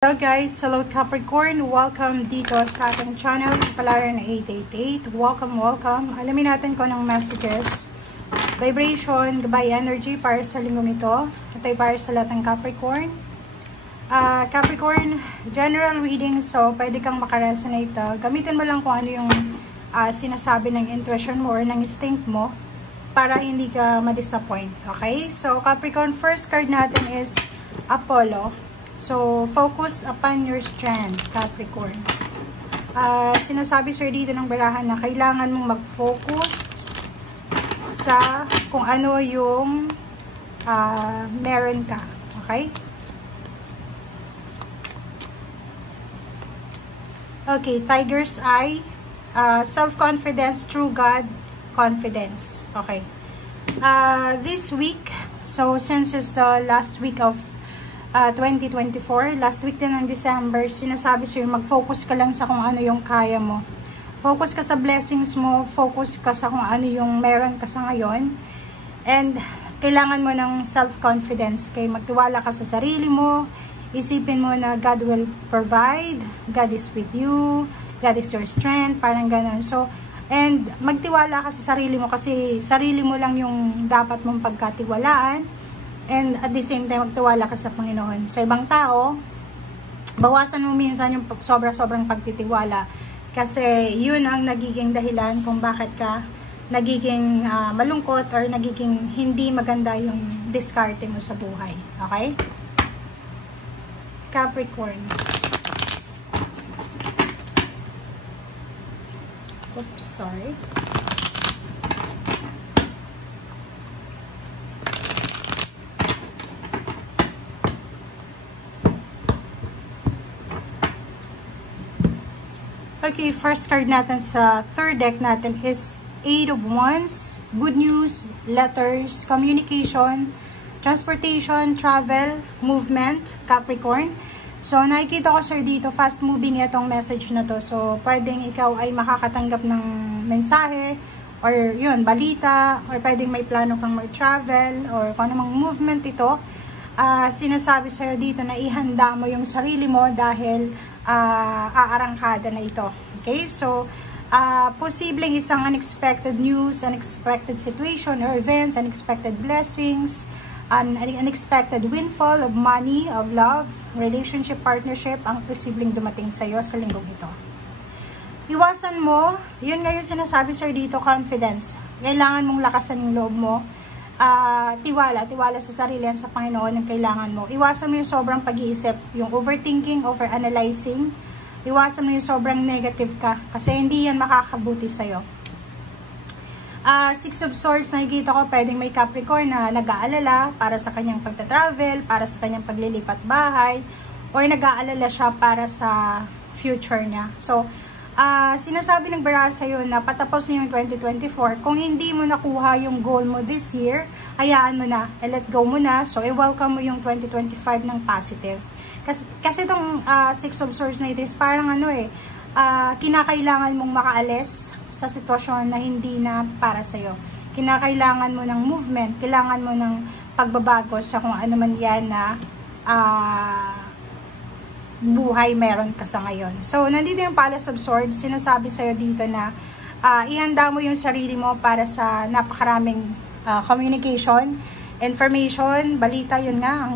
Hello guys, hello Capricorn, welcome dito sa ating channel, Palaran 888. Welcome. Alamin natin kung anong messages, vibration, gabay energy para sa linggong ito. Ito ay para sa lahat ng Capricorn. Capricorn, general reading, so pwede kang makaresonate. Gamitin mo lang kung ano yung sinasabi ng intuition mo or ng instinct mo para hindi ka ma-disappoint. Okay? So Capricorn, first card natin is Apollo. So, focus upon your strength, Capricorn. Sinasabi sir dito ng barahan na kailangan mong mag-focus sa kung ano yung meron ka. Okay? Okay, Tiger's Eye. Self-confidence, true God, confidence. Okay. This week, so since it's the last week of 2024, last week din ng December, sinasabi sa'yo, mag-focus ka lang sa kung ano yung kaya mo. Focus ka sa blessings mo, focus ka sa kung ano yung meron ka sa ngayon. And kailangan mo ng self-confidence. Kaya magtiwala ka sa sarili mo, isipin mo na God will provide, God is with you, God is your strength, parang ganun. So, and magtiwala ka sa sarili mo kasi sarili mo lang yung dapat mong pagkatiwalaan. And at the same time, magtiwala ka sa Panginoon. Sa ibang tao, bawasan mo minsan yung sobra-sobrang pagtitiwala. Kasi yun ang nagiging dahilan kung bakit ka nagiging malungkot or nagiging hindi maganda yung diskarte mo sa buhay. Okay? Capricorn. Oops, sorry. Okay, first card natin sa third deck natin is Eight of Wands, good news, letters, communication, transportation, travel, movement, Capricorn. So, nakikita ko sir dito, fast moving itong message na to. So, pwedeng ikaw ay makakatanggap ng mensahe, or yun, balita, or pwedeng may plano kang mag-travel, or kung anumang movement ito. Sinasabi sa'yo dito na ihanda mo yung sarili mo dahil aarangkada na ito. Okay? So, posibleng isang unexpected news, unexpected situation or events, unexpected blessings, an unexpected windfall of money, of love, relationship, partnership, ang posibleng dumating sa'yo sa linggong ito. Iwasan mo, yun nga yung sinasabi sir dito, confidence. Kailangan mong lakasan yung loob mo. Tiwala sa sarili at sa Panginoon ang kailangan mo. Iwasan mo yung sobrang pag-iisip, yung overthinking, overanalyzing. Iwasan mo yung sobrang negative ka kasi hindi yan makakabuti sa'yo. Six of Swords, nakikita ko pwedeng may Capricorn na nag-aalala para sa kanyang pagta-travel, para sa kanyang paglilipat bahay, or nag-aalala siya para sa future niya. So, sinasabi ng baraha sa'yo na patapos na yung 2024, kung hindi mo nakuha yung goal mo this year, hayaan mo na, let go mo na, so i-welcome mo yung 2025 ng positive. Kasi itong Six of Swords na ito is parang kinakailangan mong makaalis sa sitwasyon na hindi na para sa'yo. Kinakailangan mo ng movement, kailangan mo ng pagbabago sa kung ano man yan na buhay meron ka sa ngayon. So, nandito yung Palace of Swords. Sinasabi sa'yo dito na ihanda mo yung sarili mo para sa napakaraming communication, information, balita, yun nga.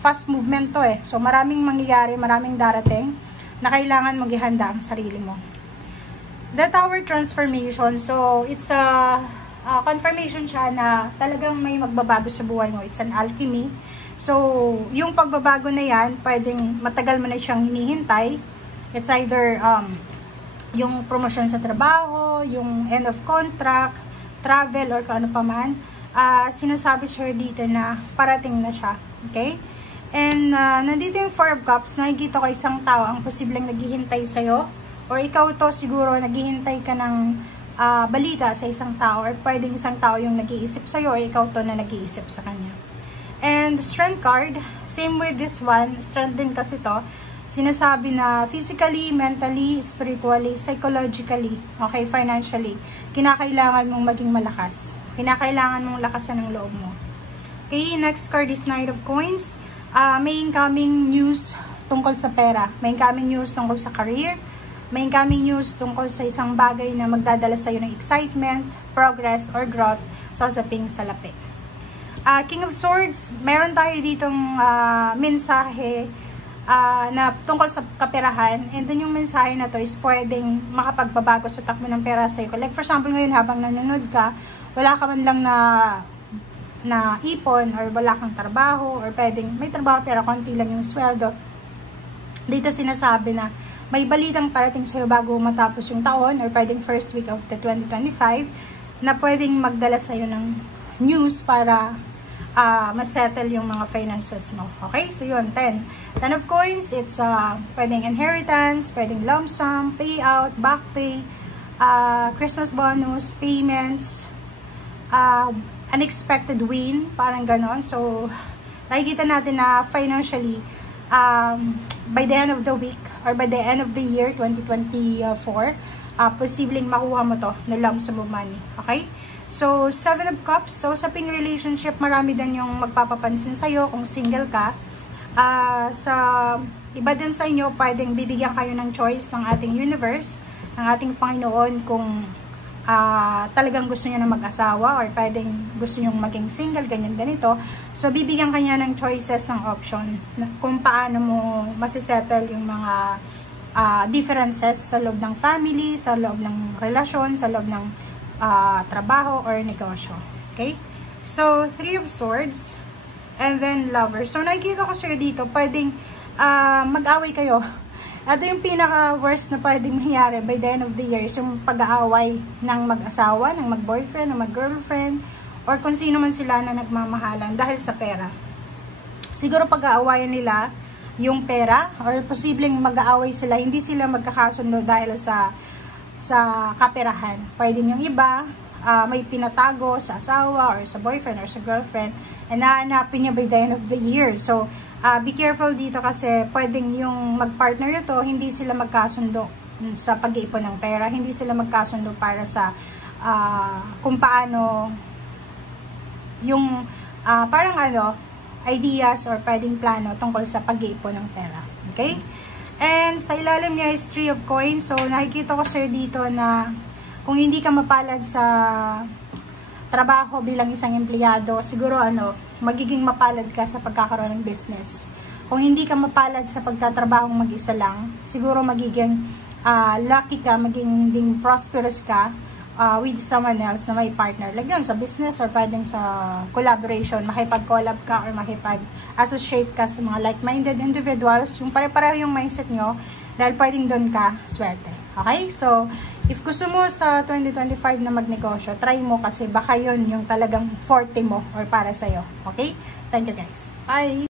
Fast movement to eh. So, maraming mangyayari, maraming darating na kailangan maghihanda ang sarili mo. The Tower Transformation. So, it's a confirmation siya na talagang may magbabago sa buhay mo. It's an alchemy. So, yung pagbabago na yan, pwedeng matagal mo na siyang hinihintay. It's either yung promotion sa trabaho, yung end of contract, travel, or kung ano pa man. Sinasabi sa'yo dito na parating na siya. Okay? And nandito yung Four of Cups, nakikita ko isang tao ang posibleng naghihintay sa'yo. Or ikaw to siguro naghihintay ka ng balita sa isang tao. Or pwedeng isang tao yung nag-iisip sa'yo, o ikaw to na nag-iisip sa kanya. And Strength card, same with this one, strength din kasi to, sinasabi na physically, mentally, spiritually, psychologically, okay, financially, kinakailangan mong maging malakas. Kinakailangan mong lakasan ng loob mo. Okay, next card is Knight of Coins. May incoming news tungkol sa pera. May incoming news tungkol sa career. May incoming news tungkol sa isang bagay na magdadala sa iyo ng excitement, progress, or growth sa usaping salapi. King of Swords, meron tayo ditong mensahe na tungkol sa kaperahan, and then yung mensahe na to is pwedeng makapagbabago sa takbo ng pera sa iyo. Like for example, ngayon habang nanonood ka, wala ka man lang na ipon, or wala kang trabaho, or pwedeng may trabaho pero konti lang yung sweldo. Dito sinasabi na may balitang parating sa iyo bago matapos yung taon, or pwedeng first week of the 2025, na pwedeng magdala sa iyo ng news para masettle yung mga finances mo. Okay? So yun, 10. 10 of coins, it's pwedeng inheritance, pwedeng lump sum, payout, back pay, Christmas bonus, payments, unexpected win, parang ganon. So, nakikita natin na financially, by the end of the week, or by the end of the year, 2024, posibleng makuha mo to na lump sum of money. Okay? So, 7 of Cups. So, sa ping relationship, marami din yung magpapapansin sa'yo kung single ka. Sa iba din sa inyo, pwedeng bibigyan kayo ng choice ng ating universe, ng ating Panginoon, kung talagang gusto nyo na mag-asawa, or pwedeng gusto nyo maging single, ganyan ganito. So, bibigyan kanya ng choices, ng option, kung paano mo masisettle yung mga differences sa loob ng family, sa loob ng relasyon, sa loob ng trabaho or negosyo. Okay? So, 3 of Swords, and then Lover. So, nakikita ko sa'yo dito, pwedeng mag-away kayo. Ito yung pinaka-worst na pwedeng mangyari by the end of the year, is yung pag-aaway ng mag-asawa, ng mag-boyfriend, ng mag-girlfriend, or kung sino man sila na nagmamahalan dahil sa pera. Siguro pag-aawayan nila yung pera, or posibleng mag-aaway sila, hindi sila magkakasundo dahil sa kaperahan. Pwede yung iba, may pinatago sa asawa, or sa boyfriend, or sa girlfriend, and nahanapin niya by the end of the year. So, be careful dito kasi pwedeng yung mag-partner nito, hindi sila magkasundo sa pag-iipon ng pera, hindi sila magkasundo para sa kung paano yung parang ideas or pwedeng plano tungkol sa pag-iipon ng pera. Okay? And sa ilalim niya is 3 of Coins. So, nakikita ko sa'yo dito na kung hindi ka mapalad sa trabaho bilang isang empleyado, siguro magiging mapalad ka sa pagkakaroon ng business. Kung hindi ka mapalad sa pagtatrabahong mag-isa lang, siguro magiging lucky ka, magiging prosperous ka with someone else na may partner. Like yun, sa business or pwedeng sa collaboration, makipag-collab ka or makipag-associate ka sa mga like-minded individuals, yung pare-pareho yung mindset nyo, dahil pwedeng doon ka swerte. Okay? So, if gusto mo sa 2025 na magnegosyo, try mo kasi baka yun yung talagang forte mo or para sa'yo. Okay? Thank you guys. Bye!